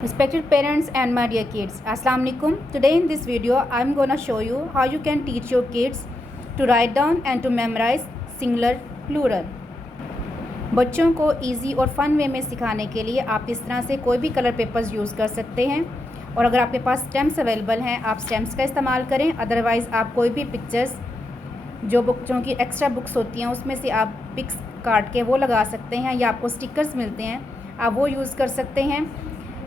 Respected parents and my dear kids, Assalamu alaikum. Today in this video, I'm gonna show you how you can teach your kids to write down and to memorize singular plural. बच्चों को easy और fun way में सिखाने के लिए आप इस तरह से कोई भी कलर पेपर्स यूज़ कर सकते हैं और अगर आपके पास स्टैम्प्स अवेलेबल हैं आप स्टैम्प्स का इस्तेमाल करें। अदरवाइज़ आप कोई भी पिक्चर्स जो बच्चों की एक्स्ट्रा बुक्स होती हैं उसमें से आप पिक्स काट के वो लगा सकते हैं या आपको स्टिकर्स मिलते हैं आप वो यूज़ कर सकते हैं।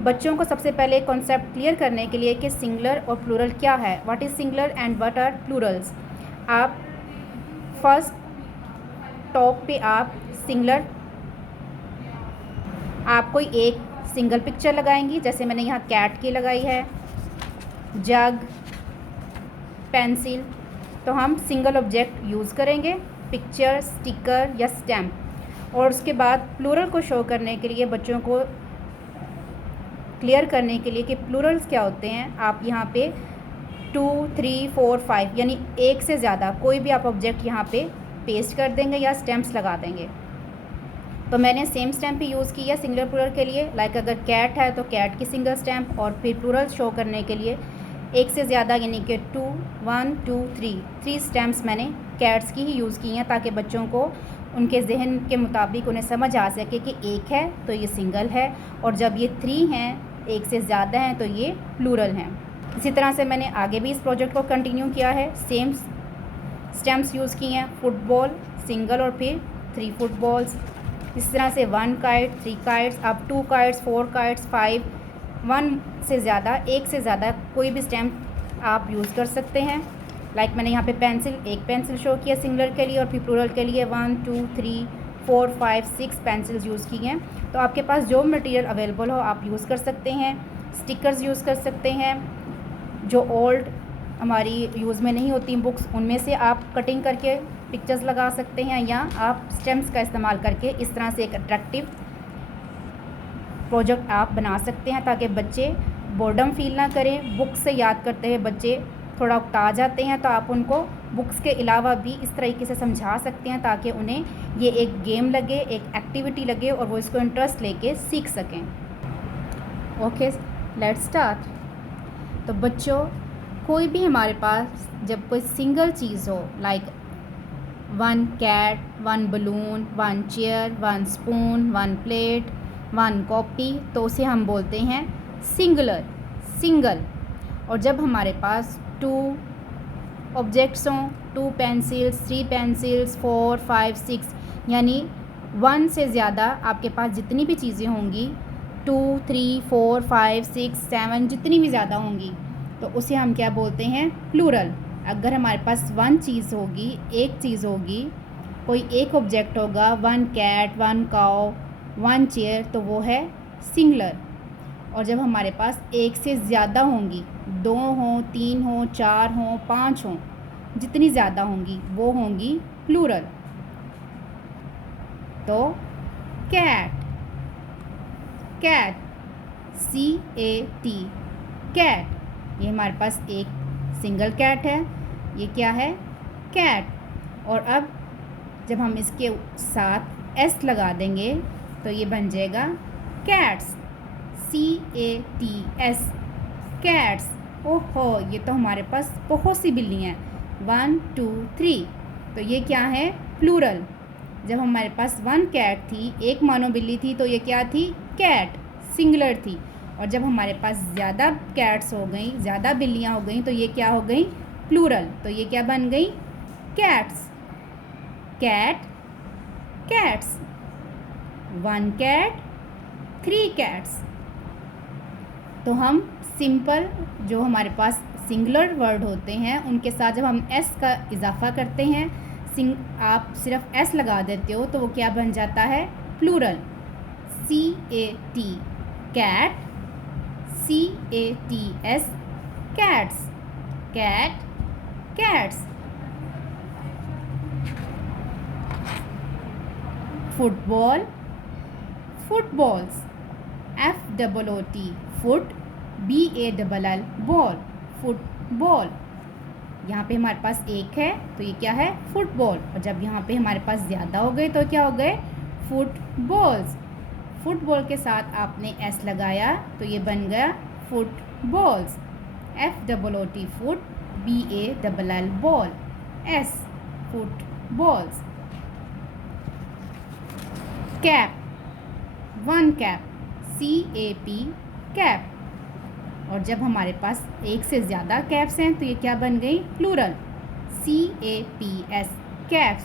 बच्चों को सबसे पहले कॉन्सेप्ट क्लियर करने के लिए कि सिंगुलर और प्लूरल क्या है, what is singular and what are plurals. आप फर्स्ट टॉप पे आप सिंगुलर आप कोई एक सिंगल पिक्चर लगाएंगी, जैसे मैंने यहाँ कैट की लगाई है, जग, पेंसिल। तो हम सिंगल ऑब्जेक्ट यूज़ करेंगे, पिक्चर, स्टिकर या स्टैम्प। और उसके बाद प्लूरल को शो करने के लिए बच्चों को क्लियर करने के लिए कि प्लूरल्स क्या होते हैं, आप यहाँ पे 2, 3, 4, 5 यानी एक से ज़्यादा कोई भी आप ऑब्जेक्ट यहाँ पे पेस्ट कर देंगे या स्टैम्प्स लगा देंगे। तो मैंने सेम स्टैम्प ही यूज़ की है सिंगुलर प्लूरल के लिए। लाइक अगर कैट है तो कैट की सिंगल स्टैम्प और फिर प्लूरल शो करने के लिए एक से ज़्यादा यानी कि 2, 1, 2, 3 स्टैम्प्स मैंने कैट्स की ही यूज़ की हैं ताकि बच्चों को उनके जहन के मुताबिक उन्हें समझ आ सके कि एक है तो ये सिंगल है और जब ये 3 हैं, एक से ज़्यादा हैं तो ये प्लूरल हैं। इसी तरह से मैंने आगे भी इस प्रोजेक्ट को कंटिन्यू किया है, सेम स्टैम्प्स यूज़ किए हैं, फुटबॉल सिंगल और फिर 3 फुटबॉल्स। इस तरह से 1 काइट, 3 काइट्स, अब 2 काइट्स, 4 काइट्स, 5, 1 से ज़्यादा, एक से ज़्यादा कोई भी स्टैम्प आप यूज़ कर सकते हैं। लाइक मैंने यहाँ पे पेंसिल, एक पेंसिल शो किया सिंगुलर के लिए और फिर प्लूरल के लिए 1, 2, 3, 4, 5, 6 पेंसिल्स यूज़ की हैं। तो आपके पास जो मटेरियल अवेलेबल हो आप यूज़ कर सकते हैं। स्टिकर्स यूज़ कर सकते हैं, जो ओल्ड हमारी यूज़ में नहीं होती बुक्स उनमें से आप कटिंग करके पिक्चर्स लगा सकते हैं या आप स्टैम्प्स का इस्तेमाल करके इस तरह से एक अट्रैक्टिव प्रोजेक्ट आप बना सकते हैं ताकि बच्चे बोर्डम फील ना करें। बुक से याद करते हुए बच्चे थोड़ा उकता जाते हैं तो आप उनको बुक्स के अलावा भी इस तरीके से समझा सकते हैं ताकि उन्हें ये एक गेम लगे, एक एक्टिविटी लगे और वो इसको इंटरेस्ट लेके सीख सकें। Okay, let's start. तो बच्चों, कोई भी हमारे पास जब कोई सिंगल चीज़ हो, like 1 cat, 1 balloon, 1 chair, 1 spoon, 1 plate, 1 copy, तो उसे हम बोलते हैं सिंगुलर, सिंगल। और जब हमारे पास 2 ऑब्जेक्ट्स हों, 2 पेंसिल्स, 3 पेंसिल्स, 4, 5, 6 यानी 1 से ज़्यादा आपके पास जितनी भी चीज़ें होंगी, 2, 3, 4, 5, 6, 7 जितनी भी ज़्यादा होंगी तो उसे हम क्या बोलते हैं, प्लूरल। अगर हमारे पास 1 चीज़ होगी, एक चीज़ होगी, कोई एक ऑब्जेक्ट होगा, 1 कैट, 1 काऊ, 1 चेयर, तो वो है सिंगुलर। और जब हमारे पास एक से ज़्यादा होंगी, 2 हों, 3 हों, 4 हों, 5 हों, जितनी ज़्यादा होंगी वो होंगी प्लूरल। तो कैट, कैट, CAT, कैट, ये हमारे पास एक सिंगल कैट है, ये क्या है, कैट। और अब जब हम इसके साथ S लगा देंगे तो ये बन जाएगा कैट्स, CATS, कैट्स। ओहो, ये तो हमारे पास बहुत सी बिल्लियाँ हैं, 1, 2, 3, तो ये क्या है, प्लूरल। जब हमारे पास 1 कैट थी, एक मानो बिल्ली थी, तो ये क्या थी, कैट, सिंगुलर थी। और जब हमारे पास ज़्यादा कैट्स हो गई, ज़्यादा बिल्लियाँ हो गई, तो ये क्या हो गई, प्लूरल। तो ये क्या बन गई, cats, cat, cats, 1 cat, 3 cats. तो हम सिंपल जो हमारे पास सिंगुलर वर्ड होते हैं उनके साथ जब हम S का इजाफा करते हैं, आप सिर्फ S लगा देते हो तो वो क्या बन जाता है, plural. CAT, cat, CATS, cats, cat, cats. Football, footballs, FOOT, foot, BALL, ball, football. यहाँ पे हमारे पास एक है तो ये क्या है, फुटबॉल। और जब यहाँ पे हमारे पास ज़्यादा हो गए तो क्या हो गए, फुटबॉल्स, फुटबॉल के साथ आपने एस लगाया तो ये बन गया footballs. FOOT foot, BALL ball, S footballs. Cap, one cap, CAP cap. और जब हमारे पास एक से ज़्यादा कैप्स हैं तो ये क्या बन गई? Plural, CAPS caps.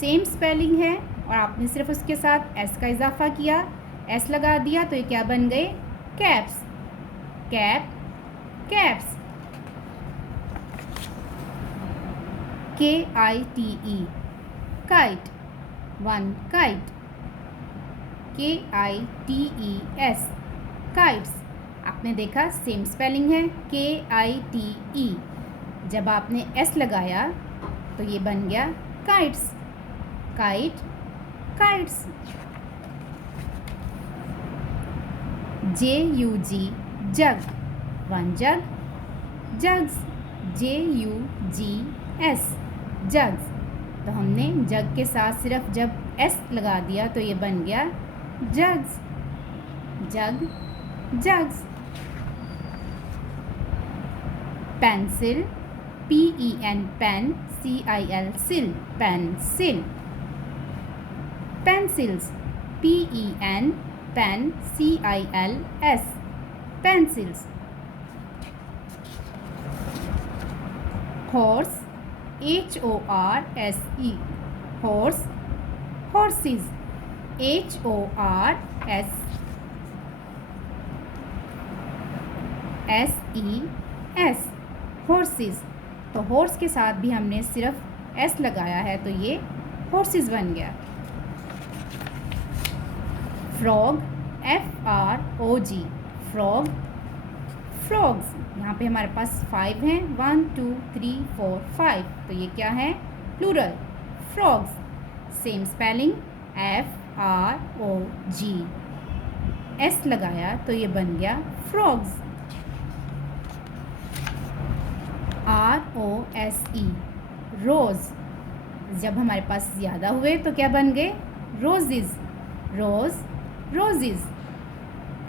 Same spelling है और आपने सिर्फ उसके साथ एस का इजाफा किया, एस लगा दिया तो ये क्या बन गए? Caps. Cap, caps. KITE kite, one kite, KITES kites. आपने देखा सेम स्पेलिंग है, KITE। जब आपने एस लगाया तो ये बन गया काइट्स। Kite, kites. JUG जग, वन जग, जग्स, JUGS जग्स। तो हमने जग के साथ सिर्फ जब एस लगा दिया तो ये बन गया jugs. Jug, jugs. Pencil, PEN pen, CIL cil, pencil. Pencils, PEN pen, CILS pencils. Horse, HORSE horse, horses, HORSES horses. तो हॉर्स के साथ भी हमने सिर्फ एस लगाया है तो ये हॉर्सेस बन गया। Frog, FROG frog, frogs. यहाँ पे हमारे पास 5 हैं, 1 2 3 4 5 तो ये क्या है? Plural, frogs. Same spelling, FROG S लगाया तो ये बन गया फ्रॉग्स। ROSE रोज़। जब हमारे पास ज़्यादा हुए तो क्या बन गए? रोजेज़, रोज़, रोजेज़।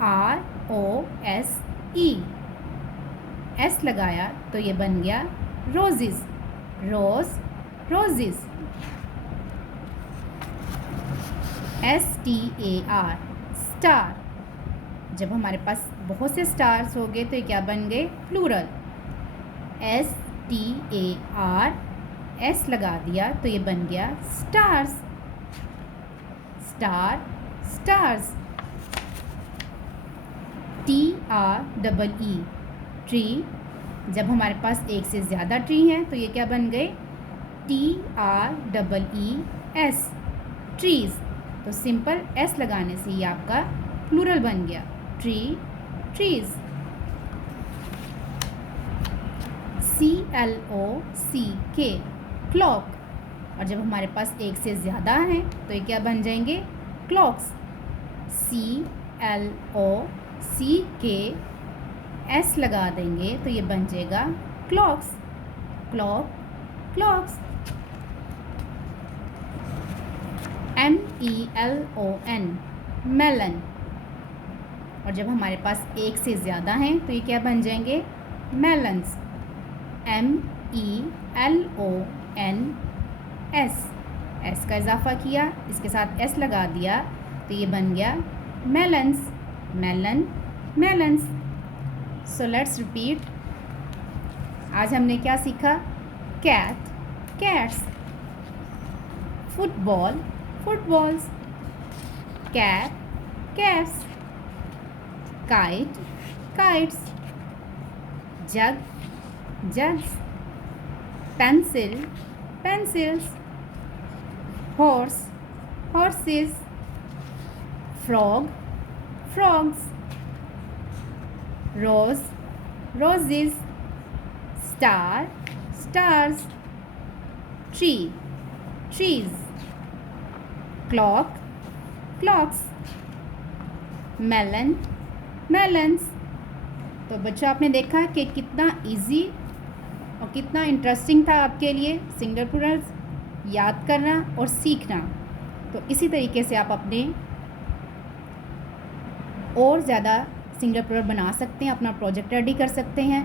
ROSE एस लगाया तो ये बन गया रोजेज़, रोज़, रोजेज़। STAR star. जब हमारे पास बहुत से स्टार्स हो गए तो ये क्या बन गए? प्लूरल, STAR एस लगा दिया तो ये बन गया stars. Star, stars. TREE tree. जब हमारे पास एक से ज़्यादा ट्री हैं तो ये क्या बन गए? TREES trees. तो सिंपल एस लगाने से ये आपका प्लूरल बन गया, ट्री, ट्रीज़। CLOCK clock. और जब हमारे पास एक से ज़्यादा हैं तो ये क्या बन जाएंगे? क्लॉक्स। CLOCK एस लगा देंगे तो ये बन जाएगा clocks, clock, clocks. MELON melon. और जब हमारे पास एक से ज़्यादा हैं तो ये क्या बन जाएंगे? मेलन्स। MELONS एस का इजाफा किया, इसके साथ एस लगा दिया तो ये बन गया melons, melon, melons. So let's repeat. आज हमने क्या सीखा? Cat, cats. Football, footballs. Cap, caps. Kite, kites. Jug, jugs. Pencil, pencils. Horse, horses. Frog, frogs, rose, roses, star, stars, tree, trees, clock, clocks, melon, melons। तो बच्चों आपने देखा कि कितना इजी और कितना इंटरेस्टिंग था आपके लिए सिंगुलर प्लूरल्स याद करना और सीखना। तो इसी तरीके से आप अपने और ज़्यादा सिंगल प्रोडक्ट बना सकते हैं, अपना प्रोजेक्ट रेडी कर सकते हैं।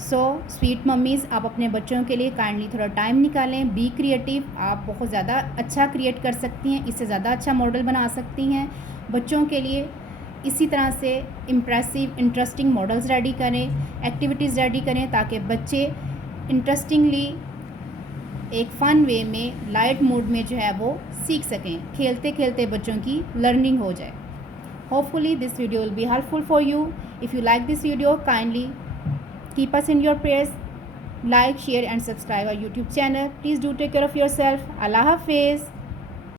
सो स्वीट मम्मीज़, आप अपने बच्चों के लिए काइंडली थोड़ा टाइम निकालें, बी क्रिएटिव। आप बहुत ज़्यादा अच्छा क्रिएट कर सकती हैं, इससे ज़्यादा अच्छा मॉडल बना सकती हैं बच्चों के लिए। इसी तरह से इम्प्रेसिव इंटरेस्टिंग मॉडल्स रेडी करें, एक्टिविटीज़ रेडी करें, ताकि बच्चे इंटरेस्टिंगली एक फ़न वे में लाइट मूड में जो है वो सीख सकें, खेलते खेलते बच्चों की लर्निंग हो जाए। Hopefully this video will be helpful for you. If you like this video, kindly keep us in your prayers, like, share and subscribe our YouTube channel. Please do take care of yourself. Allah Hafiz.